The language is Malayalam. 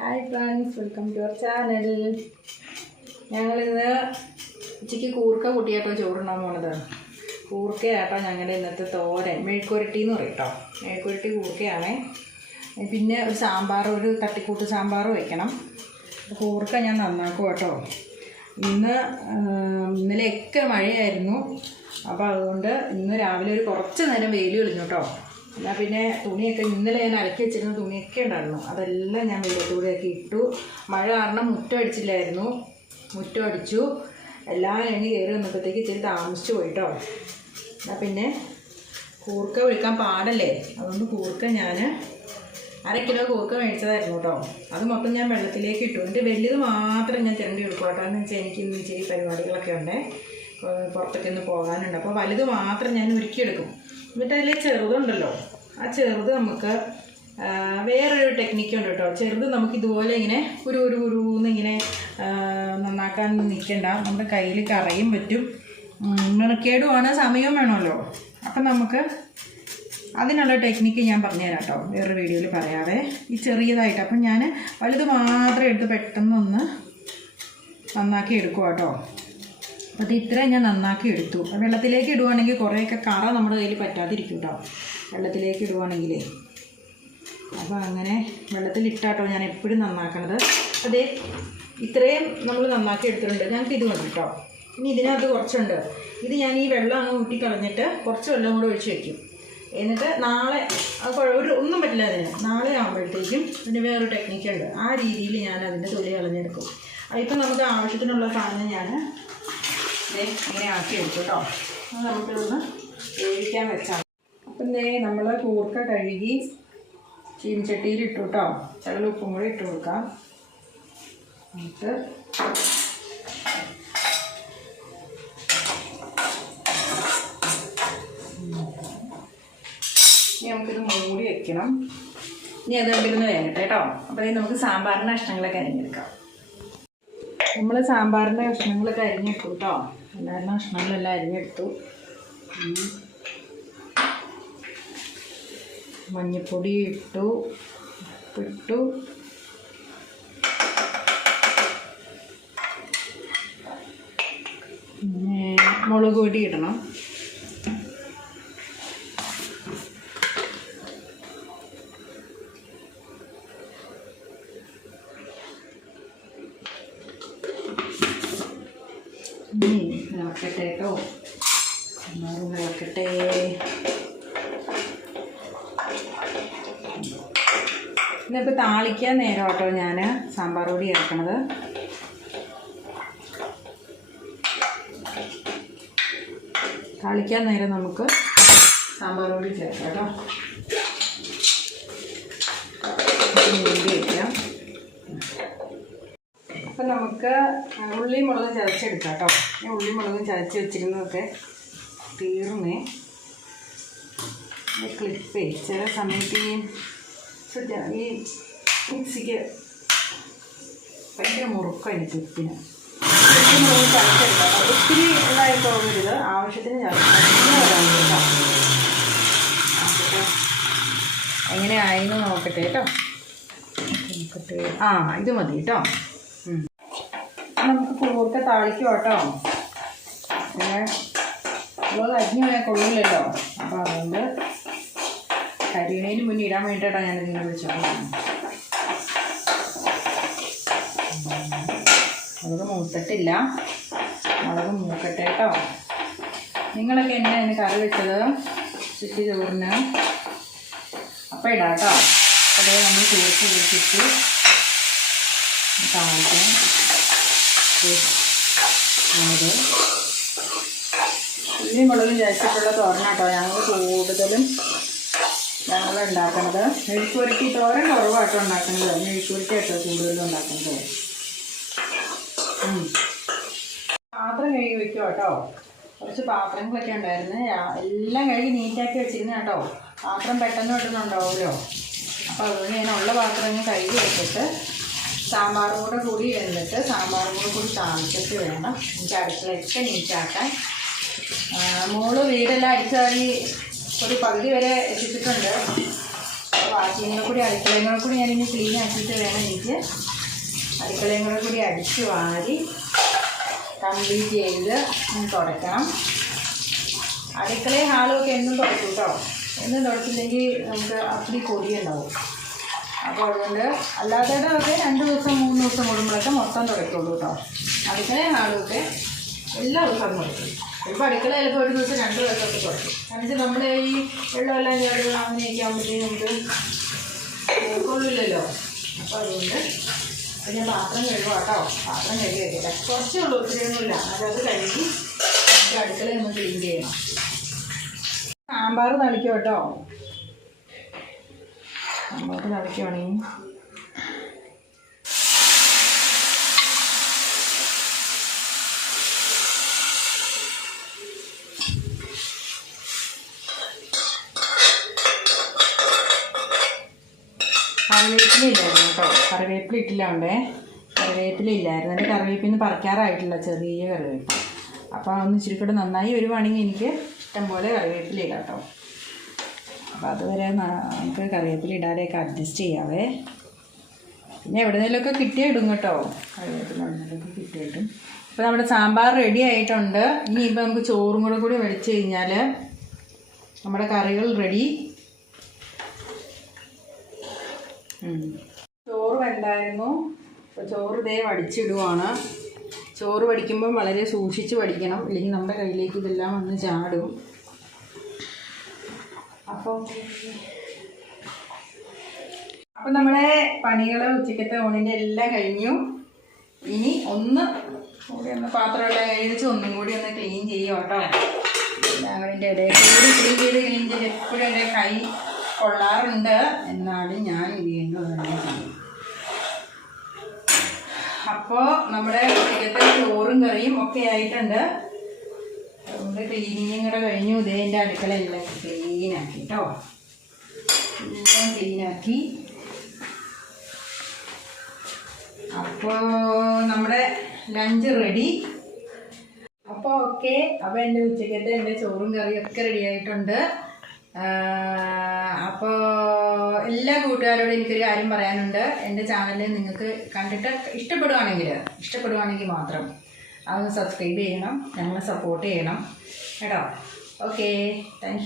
Hi friends welcome to our channel. ഞങ്ങളിന്ന് ഉച്ചയ്ക്ക് കൂർക്ക കൂട്ടിയാട്ടോ ചോറുണ്ടാൻ പോണത്. കൂർക്കയാട്ടോ ഞങ്ങളുടെ ഇന്നത്തെ തോരൻ. മെഴുക്കുരട്ടി എന്ന് പറയും കേട്ടോ മെഴുക്കുരട്ടി കൂർക്കയാണേ. പിന്നെ ഒരു സാമ്പാർ ഒരു തട്ടിക്കൂട്ട് സാമ്പാർ വയ്ക്കണം കൂർക്ക ഞാൻ നന്നാക്കും കേട്ടോ. ഇന്ന് ഇന്നലെയൊക്കെ മഴയായിരുന്നു. അപ്പോൾ അതുകൊണ്ട് ഇന്ന് രാവിലെ ഒരു കുറച്ച് നേരം വെയിൽ കളിഞ്ഞു കേട്ടോ എന്നാൽ പിന്നെ തുണിയൊക്കെ ഇന്നലെ ഞാൻ അലക്കി വെച്ചിരുന്ന തുണിയൊക്കെ ഉണ്ടായിരുന്നു. അതെല്ലാം ഞാൻ വെള്ളത്തൂടെയൊക്കെ ഇട്ടു. മഴ കാരണം മുറ്റം അടിച്ചില്ലായിരുന്നു. മുറ്റം അടിച്ചു. എല്ലാം കഴിഞ്ഞ് കയറി വന്നപ്പോഴത്തേക്ക് ഇച്ചിരി താമസിച്ചു പോയിട്ടോ എന്നാൽ പിന്നെ കൂർക്ക വിളിക്കാൻ പാടല്ലേ? അതുകൊണ്ട് കൂർക്ക ഞാൻ അര കിലോ കൂർക്ക മേടിച്ചതായിരുന്നു കേട്ടോ അത് മൊത്തം ഞാൻ വെള്ളത്തിലേക്ക് ഇട്ടു. എന്റെ വലുത് മാത്രം ഞാൻ ചിരണ്ടി എടുക്കും കേട്ടോ എന്ന് വെച്ചാൽ എനിക്ക് ഇന്ന് ഇച്ചിരി പരിപാടികളൊക്കെ ഉണ്ട്. പുറത്തൊക്കെ ഒന്ന് പോകാനുണ്ട്. അപ്പോൾ വലുത് മാത്രം ഞാൻ ഉരുക്കിയെടുക്കും. എന്നിട്ട് അതിൽ ചെറുതുണ്ടല്ലോ. ആ ചെറുത് നമുക്ക് വേറൊരു ടെക്നിക്ക് ഉണ്ട് കേട്ടോ. ചെറുത് നമുക്ക് ഇതുപോലെ ഇങ്ങനെ ഒരു ഒരു ഉരുന്ന് ഇങ്ങനെ നന്നാക്കാൻ നിൽക്കണ്ട നമ്മുടെ കയ്യിൽ കറയും പറ്റും. മെനക്കേടുമാണ് സമയവും വേണമല്ലോ. അപ്പം നമുക്ക് അതിനുള്ള ടെക്നിക്ക് ഞാൻ പറഞ്ഞുതരാം കേട്ടോ. വേറൊരു വീഡിയോയിൽ പറയാതെ. ഈ ചെറിയതായിട്ട്. അപ്പം ഞാൻ വലുത് മാത്രം എടുത്ത് പെട്ടെന്നൊന്ന് നന്നാക്കി എടുക്കുക കേട്ടോ. അത് ഇത്രയും ഞാൻ നന്നാക്കി എടുത്തു. വെള്ളത്തിലേക്ക് ഇടുവാണെങ്കിൽ കുറേയൊക്കെ കറ നമ്മുടെ കയ്യിൽ പറ്റാതിരിക്കും കേട്ടോ വെള്ളത്തിലേക്ക് ഇടുവാണെങ്കിലേ. അപ്പോൾ അങ്ങനെ വെള്ളത്തിൽ ഇട്ടാട്ടോ ഞാൻ എപ്പോഴും നന്നാക്കണത്. അതേ ഇത്രയും നമ്മൾ നന്നാക്കി എടുത്തിട്ടുണ്ട്. ഞങ്ങൾക്ക് ഇത് മതി കേട്ടോ ഇനി ഇതിനകത്ത് കുറച്ചുണ്ട്. ഇത് ഞാൻ ഈ വെള്ളം അങ്ങ് ഊറ്റി കളഞ്ഞിട്ട് കുറച്ച് വെള്ളം കൂടെ ഒഴിച്ച് വയ്ക്കും എന്നിട്ട് നാളെ ഒരു ഒന്നും പറ്റില്ല അതിന്. നാളെ ആകുമ്പോഴത്തേക്കും പിന്നെ വേറൊരു ടെക്നിക്കുണ്ട് ആ രീതിയിൽ ഞാൻ അതിന്റെ തൊലി കളഞ്ഞെടുക്കും. അതിപ്പോൾ നമുക്ക് ആവശ്യത്തിനുള്ള സാധനം ഞാൻ ഇങ്ങനെ ആക്കി എടുത്തു കേട്ടോ നമുക്കിതൊന്ന് വേവിക്കാൻ വെച്ചാൽ അപ്പം ദേ നമ്മൾ കൂർക്ക കഴുകി ചീനിച്ചട്ടിയിൽ ഇട്ടു കേട്ടോ ചില കൂടി ഇട്ട് കൊടുക്കാം. എന്നിട്ട് ഇനി നമുക്കിത് മൂടി വെക്കണം. ഇനി അത് കണ്ടിരുന്ന് വേണ്ടട്ടെ കേട്ടോ അപ്പോൾ ഇനി നമുക്ക് സാമ്പാറിന്റെ കഷ്ണങ്ങളൊക്കെ അരിഞ്ഞെടുക്കാം. നമ്മൾ സാമ്പാറിന്റെ കഷ്ണങ്ങളൊക്കെ അരിഞ്ഞെടുക്കും കേട്ടോ എല്ലാവരുടെ കഷ്ണങ്ങളെല്ലാം അരിഞ്ഞെടുത്തു. മഞ്ഞൾപ്പൊടി ഇട്ടു ഉപ്പിട്ടു പിന്നെ മുളക് പൊടി ഇടണം ഇനി ഇളക്കട്ടെ കേട്ടോ. എല്ലാവരും വെക്കട്ടെ ഇതിപ്പോൾ താളിക്കാൻ നേരം കേട്ടോ ഞാൻ സാമ്പാർ പൊടി ഇറക്കണത് താളിക്കാൻ നേരം നമുക്ക് സാമ്പാർ പൊടി ചേർക്കാം കേട്ടോ. വേണ്ടി വയ്ക്കാം അപ്പം നമുക്ക് ഉള്ളി മുളകും ചതച്ചെടുക്കാം കേട്ടോ. ഞാൻ ഉള്ളി മുളകും ചതച്ച് വെച്ചിരുന്നതൊക്കെ തീർന്ന് ക്ലിപ്പ് ചില സമയത്ത് ഈ മിക്സിക്ക് ഭയങ്കര മുറുക്കാണ് ക്ലിപ്പിന് ക്ലിപ്പിന് മുളകും ചതച്ചെടുക്കാം. ഒത്തിരി ഇതായി പോകരുത്. ആവശ്യത്തിന് ചതച്ച് എങ്ങനെയായിരുന്നു നോക്കട്ടെ കേട്ടോ. നോക്കട്ടെ. ആ ഇത് മതി കേട്ടോ. നമുക്ക് കൂട്ട് താളിക്കും കേട്ടോ. പിന്നെ അരിഞ്ഞു പോയാൽ കൊള്ളില്ലല്ലോ. അപ്പോൾ അതുകൊണ്ട് കരിയണേന് മുന്നേ ഇടാൻ വേണ്ടിയിട്ടാണ് ഞാൻ ഇതിനെ വിളിച്ചത് മുളക് മൂത്തിട്ടില്ല. മുളക് മൂക്കട്ടെ കേട്ടോ. നിങ്ങളൊക്കെ എന്നെ അതിന് കറി വെച്ചത്? ചുറ്റി ചോറിന്? അപ്പം ഇടാം കേട്ടോ. അതേ നമ്മൾ ചേർത്ത് വെച്ചിട്ട് താളിക്കാം. അത് ഉള്ളി മുളകും ചേർത്തിട്ടുള്ള തോരനാട്ടോ ഞങ്ങൾ കൂടുതലും ഞങ്ങൾ ഉണ്ടാക്കുന്നത് മെഴുക്കുരുട്ടി തോരൻ കുറവായിട്ടോ ഉണ്ടാക്കുന്നത് മെഴുക്കുരുട്ടി കേട്ടോ കൂടുതലും ഉണ്ടാക്കുന്നത് പാത്രം കഴുകി വെക്കും കേട്ടോ കുറച്ച് പാത്രങ്ങളൊക്കെ ഉണ്ടായിരുന്നു. എല്ലാം കഴുകി നീറ്റാക്കി വെച്ചിരുന്ന കേട്ടോ. പാത്രം പെട്ടെന്ന് പെട്ടെന്ന് ഉണ്ടാവുമല്ലോ. അപ്പോൾ അതുകൊണ്ട് ഞാൻ ഉള്ള പാത്രങ്ങൾ കഴുകി വെച്ചിട്ട് സാമ്പാറും കൂടെ എന്നിട്ട് സാമ്പാറും കൂടെ കൂടി താമസിച്ച് വേണം. എനിക്ക് അടുക്കളയൊക്കെ നീറ്റാക്കാൻ മോൾ വീടെല്ലാം അടിച്ചായി ഒരു പകുതി വരെ എത്തിച്ചിട്ടുണ്ട്. വാഷിങ്ങിനെ കൂടെ കൂടി അടുക്കളയും കൂടെ ഞാനിനി ക്ലീൻ ആക്കിയിട്ട് വേണം എനിക്ക്. അടുക്കളയും കൂടെ അടിച്ച് വാരി കംപ്ലീറ്റ് ചെയ്ത് തുടയ്ക്കണം. അടുക്കളയും ഹാളും ഒക്കെ എന്നും തുടക്കും കേട്ടോ എന്നും തുടച്ചില്ലെങ്കിൽ നമുക്ക് അപ്പടി കൊടിയുണ്ടാവും അപ്പോൾ അതുകൊണ്ട് അല്ലാത്തതൊക്കെ രണ്ട് ദിവസം മൂന്ന് ദിവസം കൂടുമ്പോഴൊക്കെ മൊത്തം തുടയ്ക്കുള്ളൂ കേട്ടോ അടുക്കള ഹാളും ഒക്കെ എല്ലാ ദിവസവും തുടയ്ക്കും. ചിലപ്പോൾ അടുക്കള ചിലപ്പോൾ ഒരു ദിവസം രണ്ട് ദിവസമൊക്കെ തുടയ്ക്കും. കാരണം വെച്ചാൽ നമ്മൾ ഈ വെള്ളമെല്ലാം ചേർത്ത് അങ്ങനെയൊക്കെ ആകുമ്പോഴത്തേക്കും നമുക്ക് കൊള്ളില്ലല്ലോ. അപ്പോൾ അതുകൊണ്ട് പിന്നെ പാത്രം കഴുകുക കേട്ടോ പാത്രം കഴുകി വയ്ക്കട്ടെ കുറച്ചേ ഉള്ളൂ ഒത്തിരിയൊന്നുമില്ല അതത് കഴുകി നമുക്ക് അടുക്കള നമ്മൾ ക്ലീൻ ചെയ്യണം. സാമ്പാർ തളിക്കും കേട്ടോ സാമ്പാർ തളിക്കുവാണെങ്കിൽ കറിവേപ്പില ഇല്ലായിരുന്നു കേട്ടോ. കറിവേപ്പില ഇട്ടില്ല ഉണ്ടേ കറിവേപ്പില ഇല്ലായിരുന്നു എന്റെ കറിവേപ്പിന്ന് പറിക്കാറായിട്ടില്ല ചെറിയ കറിവേപ്പില അപ്പോൾ ഒന്ന് ഇച്ചിരി കൂടെ നന്നായി വരുവാണെങ്കിൽ എനിക്ക് ഇഷ്ടംപോലെ കറിവേപ്പില ഇല്ല കേട്ടോ. അപ്പോൾ അതുവരെ നമുക്ക് കറിവേപ്പില ഇടാതെയൊക്കെ അഡ്ജസ്റ്റ് ചെയ്യാവേ. പിന്നെ എവിടെയെങ്കിലുമൊക്കെ കിട്ടിയ ഇടും കേട്ടോ. കറിവേപ്പില എവിടെയെങ്കിലുമൊക്കെ ഇട്ടും ഇടും. അപ്പോൾ നമ്മുടെ സാമ്പാർ റെഡി ആയിട്ടുണ്ട്. ഇനി ഇപ്പോൾ നമുക്ക് ചോറും കൂടെ കൂടി വെടിച്ച് കഴിഞ്ഞാൽ നമ്മുടെ കറികൾ റെഡി ചോറും വെന്തായിരുന്നു. അപ്പോൾ ചോറ് ഇതേ വടിച്ചിടുവാണ്. ചോറ് വടിക്കുമ്പം വളരെ സൂക്ഷിച്ച് വടിക്കണം. ഇല്ലെങ്കിൽ നമ്മുടെ കയ്യിലേക്ക് ഇതെല്ലാം വന്ന് ചാടും. അപ്പോൾ നമ്മളെ നമ്മുടെ പണികൾ ഉച്ചക്കത്തെ ഊണിന്റെ എല്ലാം കഴിഞ്ഞു. ഇനി ഒന്ന് കൂടി ഒന്ന് പാത്രമെല്ലാം കഴിച്ച് ഒന്നും കൂടി ഒന്ന് ക്ലീൻ ചെയ്യും കേട്ടോ ഇതിന്റെ ഇടയിൽ കൂടി ക്ലീൻ ചെയ്ത് ക്ലീൻ ചെയ്ത് എപ്പോഴും എന്റെ കൈ കൊള്ളാറുണ്ട്. എന്നാലും ഞാൻ വീണ്ടും തന്നെ ചെയ്യും. അപ്പോൾ നമ്മുടെ ഉച്ചക്കത്തെ ചോറും കറിയും ഒക്കെ ആയിട്ടുണ്ട്. അതുകൊണ്ട് ക്ലീനിങ്ങും കൂടെ കഴിഞ്ഞു. ഇതേ എന്റെ അടുക്കള എല്ലാം ക്ലീനാക്കി കേട്ടോ എല്ലാം ക്ലീനാക്കി. അപ്പോൾ നമ്മുടെ ലഞ്ച് റെഡി അപ്പോൾ ഓക്കെ. അപ്പോൾ എന്റെ ഉച്ചക്കത്തെ എന്റെ ചോറും കറിയും ഒക്കെ റെഡി ആയിട്ടുണ്ട്. അപ്പോൾ എല്ലാ കൂട്ടുകാരോടും എനിക്കൊരു കാര്യം പറയാനുണ്ട്. എന്റെ ചാനൽ നിങ്ങൾക്ക് കണ്ടിട്ട് ഇഷ്ടപ്പെടുവാണെങ്കിൽ ഇഷ്ടപ്പെടുവാണെങ്കിൽ മാത്രം അതൊന്ന് സബ്സ്ക്രൈബ് ചെയ്യണം. ഞങ്ങളെ സപ്പോർട്ട് ചെയ്യണം. കേട്ടോ? ഓക്കെ. താങ്ക്